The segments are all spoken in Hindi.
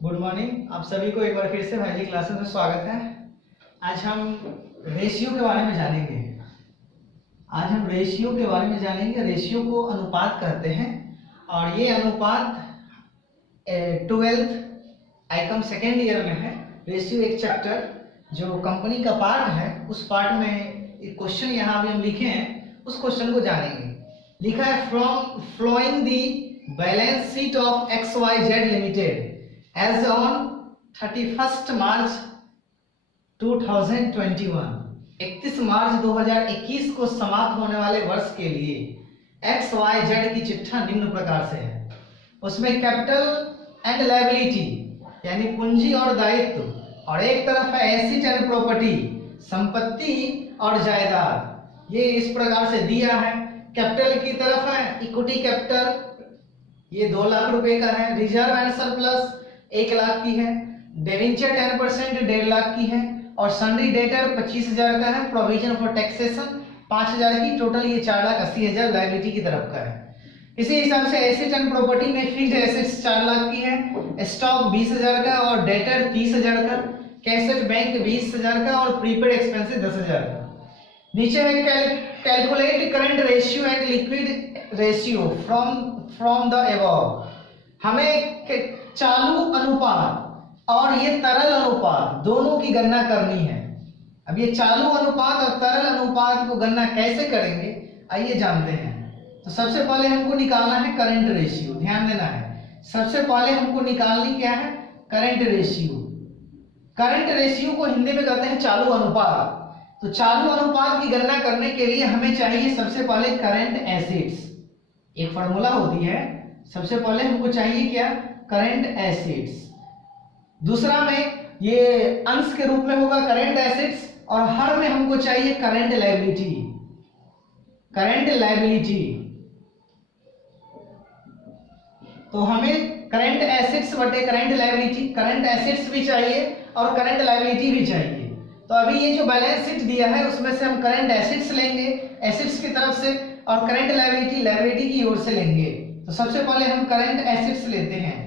Good morning. आप सभी को एक बार फिर से भाई जी क्लासेस में स्वागत है। आज हम रेशियो के बारे में जानेंगे। रेशियो को अनुपात कहते हैं और ये अनुपात 12th आइकम सेकेंड ईयर में है। रेशियो एक चैप्टर जो कंपनी का पार्ट है, उस पार्ट में एक क्वेश्चन यहाँ भी हम लिखे हैं, उस क्वेश्चन को जानेंगे। लिखा है from flowing the balance sheet of XYZ limited as on 31st March 2021, 31 मार्च 2021 को समाप्त होने वाले वर्ष के लिए XYZ की चिट्ठा निम्न प्रकार से है। उसमें कैपिटल एंड लायबिलिटी यानी पूंजी और दायित्व, और एक तरफ है एसेट एंड प्रॉपर्टी संपत्ति और जायदाद। ये इस प्रकार से दिया है। कैपिटल की तरफ है इक्विटी कैपिटल, ये 2 लाख रुपए का है। रिजर्व एंड सरप्लस 1 लाख की है। डेवेंचर 10% 1.5 लाख की है और सन्ड्री डेटर 25,000 का है। प्रोविजन फॉर टैक्सेशन 5,000 की। टोटल ये 4,80,000 लायबिलिटी की तरफ का है। इसी हिसाब से एसेट एंड प्रॉपर्टी में फिक्स्ड एसेट्स 4 लाख की है, स्टॉक 20,000 का और डेटर 30,000 का, कैश बैंक 20,000 का और प्रीपेड एक्सपेंसेस 10,000 का। नीचे है calculate current ratio and liquid ratio from the above. हमें चालू अनुपात और ये तरल अनुपात दोनों की गणना करनी है। अब ये चालू अनुपात और तरल अनुपात को गणना कैसे करेंगे आइए जानते हैं। तो सबसे पहले हमको निकालना है करंट रेशियो। ध्यान देना है, सबसे पहले हमको निकालनी क्या है? Current ratio. करंट रेशियो को हिंदी में कहते हैं चालू अनुपात। तो चालू अनुपात की गणना करने के लिए हमें चाहिए सबसे पहले करंट एसेट्स। एक फॉर्मूला होती है, सबसे पहले हमको चाहिए क्या? Current assets. दूसरा में ये अंश के रूप में होगा करंट एसेट्स और हर में हमको चाहिए करंट लायबिलिटी। करंट लायबिलिटी तो हमें करंट एसेट्स बटे करंट लायबिलिटी, करंट एसेट्स भी चाहिए और करंट लायबिलिटी भी चाहिए। तो अभी ये जो बैलेंस शीट दिया है उसमें से हम करंट एसेट्स लेंगे एसेट्स की तरफ से और करंट लायबिलिटी लायबिलिटी की ओर से लेंगे। तो सबसे पहले हम करंट एसेट्स लेते हैं।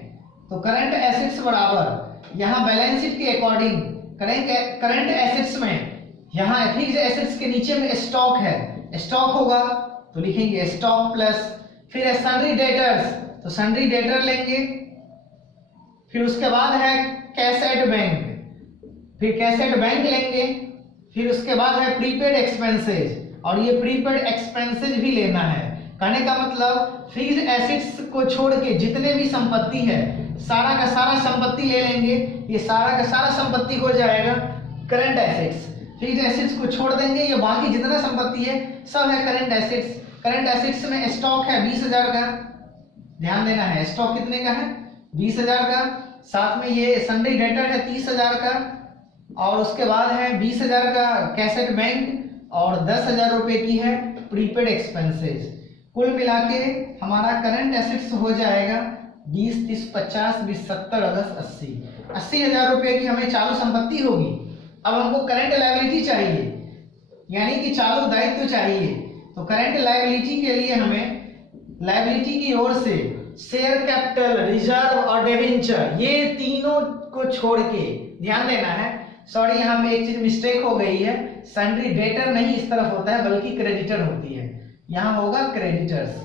तो करंट एसेट्स बराबर यहाँ बैलेंस शीट के अकॉर्डिंग करंट एसेट्स में यहाँ फिक्स्ड एसेट्स के नीचे में स्टॉक है, स्टॉक होगा तो लिखेंगे स्टॉक प्लस फिर सन्ड्री डेटर्स, तो सन्ड्री डेटर लेंगे। फिर उसके बाद है कैश एट बैंक, फिर कैश एट बैंक लेंगे। फिर उसके बाद है प्रीपेड एक्सपेंसेस और ये प्रीपेड एक्सपेंसेस भी लेना है। कहने का मतलब फिक्स्ड एसेट्स को छोड़ के जितने भी संपत्ति है सारा का सारा संपत्ति ले लेंगे। ये सारा का सारा संपत्ति हो जाएगा करंट एसेट्स। फिक्स्ड एसेट्स को छोड़ देंगे, ये बाकी जितना संपत्ति है सब है करंट एसेट्स। करंट एसेट्स में स्टॉक है 20,000 का। ध्यान देना है, स्टॉक कितने का है? 20,000 का। साथ में ये सन्ड्री डेटर है 30,000 का और उसके बाद है 20,000 का कैश एट बैंक और 10,000 रुपए की है प्रीपेड एक्सपेंसेस। कुल मिला के हमारा करंट एसेट्स हो जाएगा 20, 30, 50, 20, 70, 80, 80,000 रुपए की हमें चालू संपत्ति होगी। अब हमको करंट लायबिलिटी चाहिए यानी कि चालू दायित्व चाहिए। तो करंट लायबिलिटी के लिए हमें लायबिलिटी की ओर से शेयर कैपिटल, रिजर्व और डिवेंचर ये तीनों को छोड़ के ध्यान देना है। सॉरी, यहाँ में एक चीज मिस्टेक हो गई है, सन्ड्री डेटर नहीं इस तरफ होता है बल्कि क्रेडिटर होती है, यहाँ होगा क्रेडिटर्स।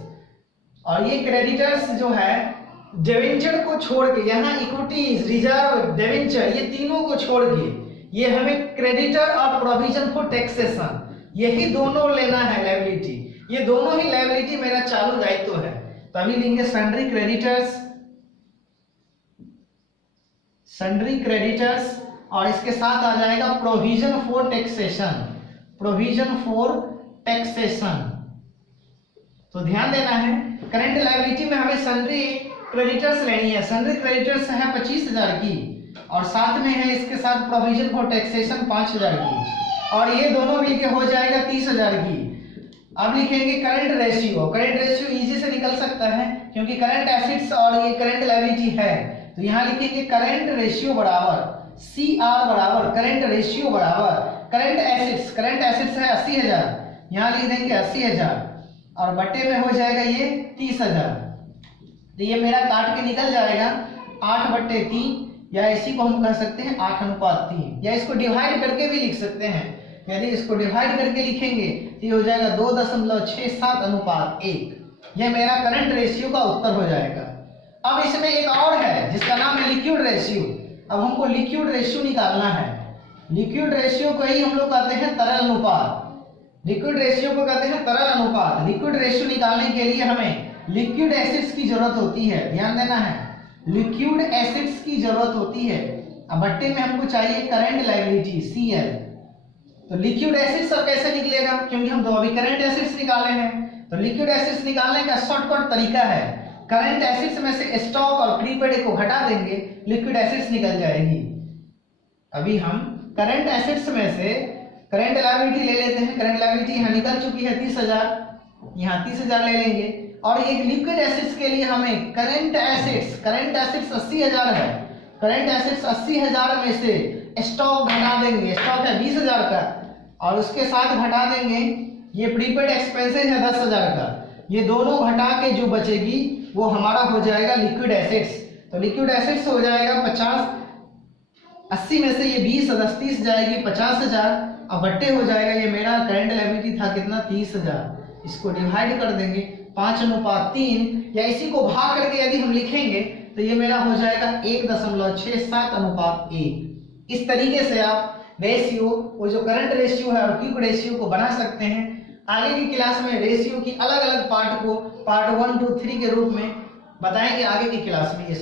और ये क्रेडिटर्स जो है डिवेंचर को छोड़ के, यहाँ इक्विटीज, रिजर्व, डिवेंचर ये तीनों को छोड़ के ये हमें क्रेडिटर और प्रोविजन फॉर टैक्सेशन यही दोनों लेना है लायबिलिटी। ये दोनों ही लायबिलिटी मेरा चालू दायित्व है। तो अभी लेंगे सन्ड्री क्रेडिटर्स, सन्ड्री क्रेडिटर्स और इसके साथ आ जाएगा provision for taxation, provision for taxation. तो ध्यान देना है करंट लायबिलिटी में हमें सन्ड्री क्रेडिटर्स लेनी है। सन्ड्री क्रेडिटर्स है 25,000 की और साथ में है इसके साथ प्रोविजन फॉर टैक्सेशन 5,000 की और ये दोनों मिलके हो जाएगा 30,000 की। अब लिखेंगे current ratio. Current ratio easy से निकल सकता है क्योंकि करंट एसेट्स और ये करंट लायबिलिटी है। तो यहाँ लिखेंगे करंट रेशियो बराबर CR बराबर करंट रेशियो बराबर करंट एसेट्स। करंट एसेट्स है 80,000, यहाँ लिख देंगे 80,000 और बटे में हो जाएगा ये 30,000। तो ये मेरा काट के निकल जाएगा 8/3 या इसी को हम कह सकते हैं 8:3, या इसको डिवाइड करके भी लिख सकते हैं। यदि इसको डिवाइड करके लिखेंगे तो ये हो जाएगा 2.67:1। यह मेरा करंट रेशियो का उत्तर हो जाएगा। अब इसमें एक और है जिसका नाम है लिक्विड रेशियो। अब हमको लिक्विड रेशियो निकालना है। लिक्विड रेशियो को ही हम लोग कहते हैं तरल अनुपात। लिक्विड रेशियो को कहते हैं तरल अनुपात। लिक्विड रेशियो निकालने के लिए हमें लिक्विड एसिड्स की जरूरत होती है, ध्यान देना है, लिक्विड एसिड्स की जरूरत होती है। अब भट्टे में हमको चाहिए करंट लायबिलिटी Cl। तो लिक्विड एसिड्स अब कैसे निकलेगा, क्योंकि हम तो अभी करंट एसिड्स निकाले हैं। तो लिक्विड एसिड्स निकालने का शॉर्टकट तरीका है, करंट एसिड्स में से स्टॉक और प्रीपेड को घटा देंगे, लिक्विड एसिड्स निकल जाएगी। अभी हम करंट एसिड्स में से करंट लायबिलिटी ले लेते हैं। करंट लायबिलिटी यहाँ निकल चुकी है 30,000, यहाँ 30,000 ले लेंगे। और एक लिक्विड एसिड्स के लिए हमें करंट एसिड्स 80,000 है। करंट एसिड्स 80,000 में से स्टॉक घटा देंगे, स्टॉक है 20,000 का, और उसके साथ घटा देंगे ये प्रीपेड एक्सपेंसेस है 10,000 का। ये दोनों घटा के जो बचेगी वो हमारा हो जाएगा लिक्विड एसिड्स। तो लिक्विड एसिड्स हो जाएगा 50, 80 में से ये 20 30 जाएगी 50,000। अब बट्टे हो जाएगा, ये मेरा करंट लायबिलिटी था कितना 30,000। इसको डिवाइड कर देंगे 5:3, या इसी को भाग करके यदि हम लिखेंगे तो ये मेरा हो जाएगा 1.67:1। इस तरीके से आप रेशियो, वो जो करंट रेशियो है और क्विक रेशियो को बना सकते हैं। आगे की क्लास में रेशियो की अलग अलग पार्ट को पार्ट 1, 2, 3 के रूप में बताएंगे आगे की क्लास में।